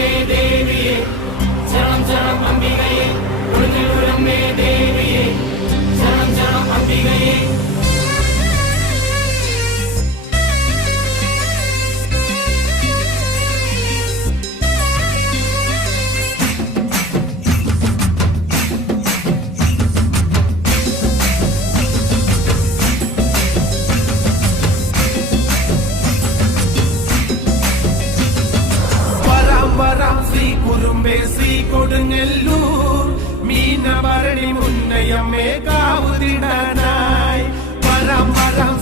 കൊടുങ്ങല്ലൂരമ്മേ ദേവിയെ ശരണം ശരണം അംബികയെ കൊടുങ്ങല്ലൂരമ്മേ ദേവിയെ ശരണം ശരണം അംബികയെ ശ്രീ കൊടുങ്ങല്ലൂർ മീനഭരണി മുന്നയമ്മേ കാവുതിടാനായി വരാം വരാം